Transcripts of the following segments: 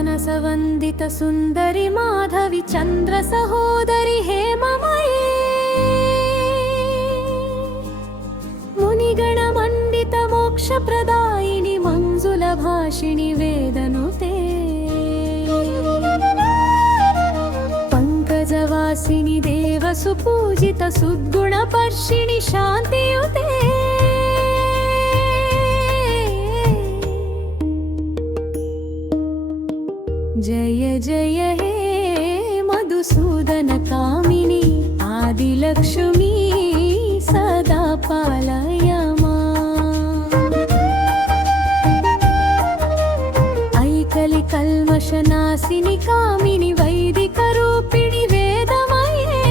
मानसवन्दित सुन्दरि माधवि चन्द्र सहोदरि हेममये मुनिगणमण्डित मोक्षप्रदायिनि मंजुलभाषिणि वेदनुते पंकजवासिनि देवसुपूजित सुद्गुणपर्षिणि शान्तियुते जय जय हे मधुसूदन कामिनी आदिलक्ष्मी सदा पालय माम् ऐकलि कल्मषनाशिनि कामिनि वैदिकरूपिणि वेदमये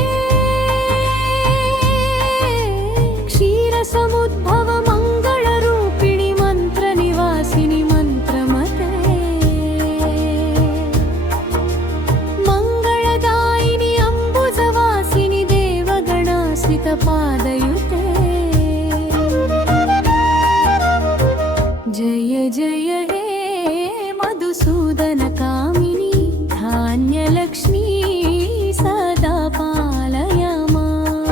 क्षीरसमुद्भव मङ्गलरूपिणि मन्त्रनिवासिनि मन्त्रमते पादयुते जय जय हे मधुसूदन कामिनी धान्यलक्ष्मी सदा पालय माम्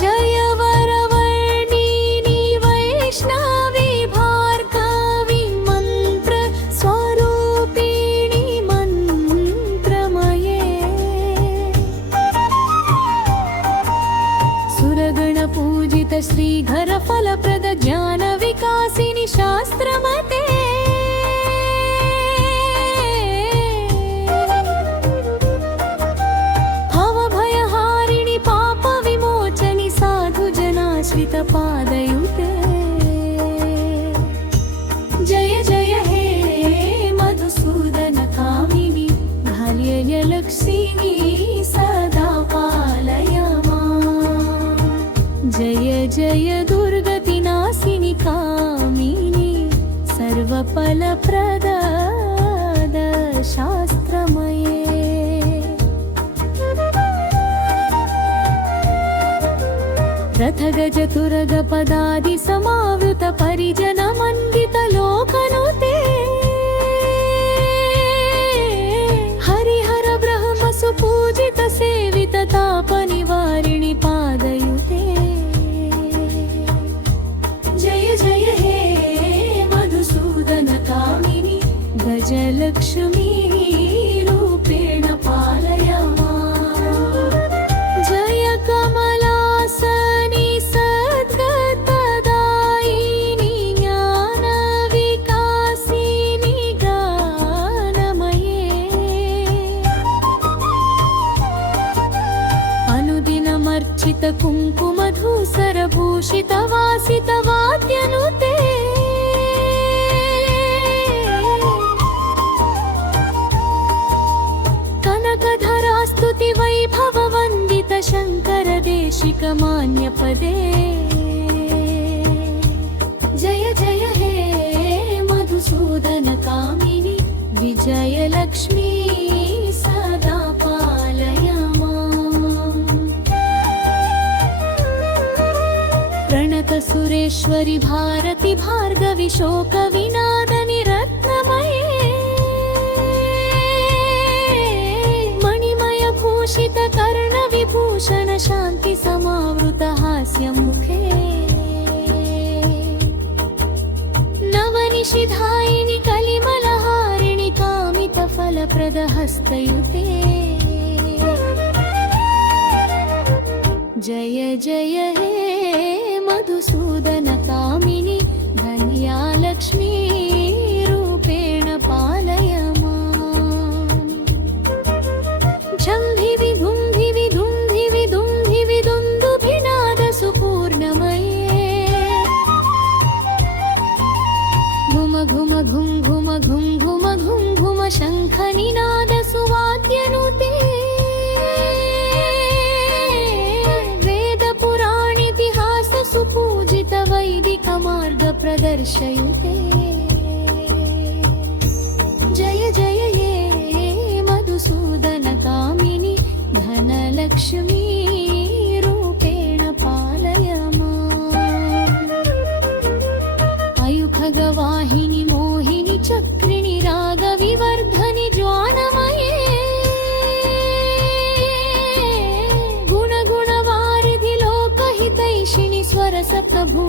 जय वरवर्णिनि वैष्णवी भार्गवी मन्त्र स्वरूपिणि मन्त्रमये सुरगणपूजित श्रीघर फलप्रद ज्ञान विकासिनि शास्त्रमते भवभयहारिणि पाप विमोचनि साधु जनाश्रित पादयुते जय जय हे मधुसूदन कामिनि भाल्यलक्ष्मी सदा पालय जय जय दुर्गतिनाशिनि कामिनी सर्वफलप्रद शास्त्रमये रथगज तुरग पदादि समावृत परिजन मण्डित लोकनुते हरिहर ब्रह्म सुपूजित सेवित ताप निवारिणि पादयुते गजलक्ष्मी रूपेण पालय माम् जय कमलासनि सद्गतदायिनि ज्ञानविकासिनि गानमये अनुदिनमर्चित कुङ्कुमधूसर भूषित वासित वाद्यनुते स्तुति वैभव वन्दित शङ्कर देशिक मान्य पदे जय जय हे मधुसूदन कामिनि विजयलक्ष्मी सदा पालय माम् प्रणत सुरेश्वरि भारति भार्गवि शोक विनादनि रत्नमये भूषित कर्ण विभूषण शान्ति समावृत हास्य मुखे नवनिशिधायिनि कलिमलहारिणि कामित फलप्रद हस्तयुते जय जय हे मधुसूदन कामिनि धन्यालक्ष्मी रूपेण पालय घुम घुम घुम घुम घुम घुम घुम शङ्खनिनाद सुवाद्यनुते वेद पुराणितिहास सुपूजित वैदिक मार्ग प्रदर्शयुते जय जय ये मधुसूदन कामिनि धनलक्ष्मी रूपेण पालय माम् अयुखगवाहिनि मोहिनि चक्र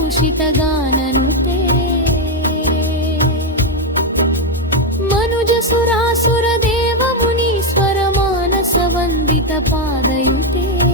भूषितगाननुते मनुजसुरासुरदेवमुनीश्वरमानसवन्दितपादयुते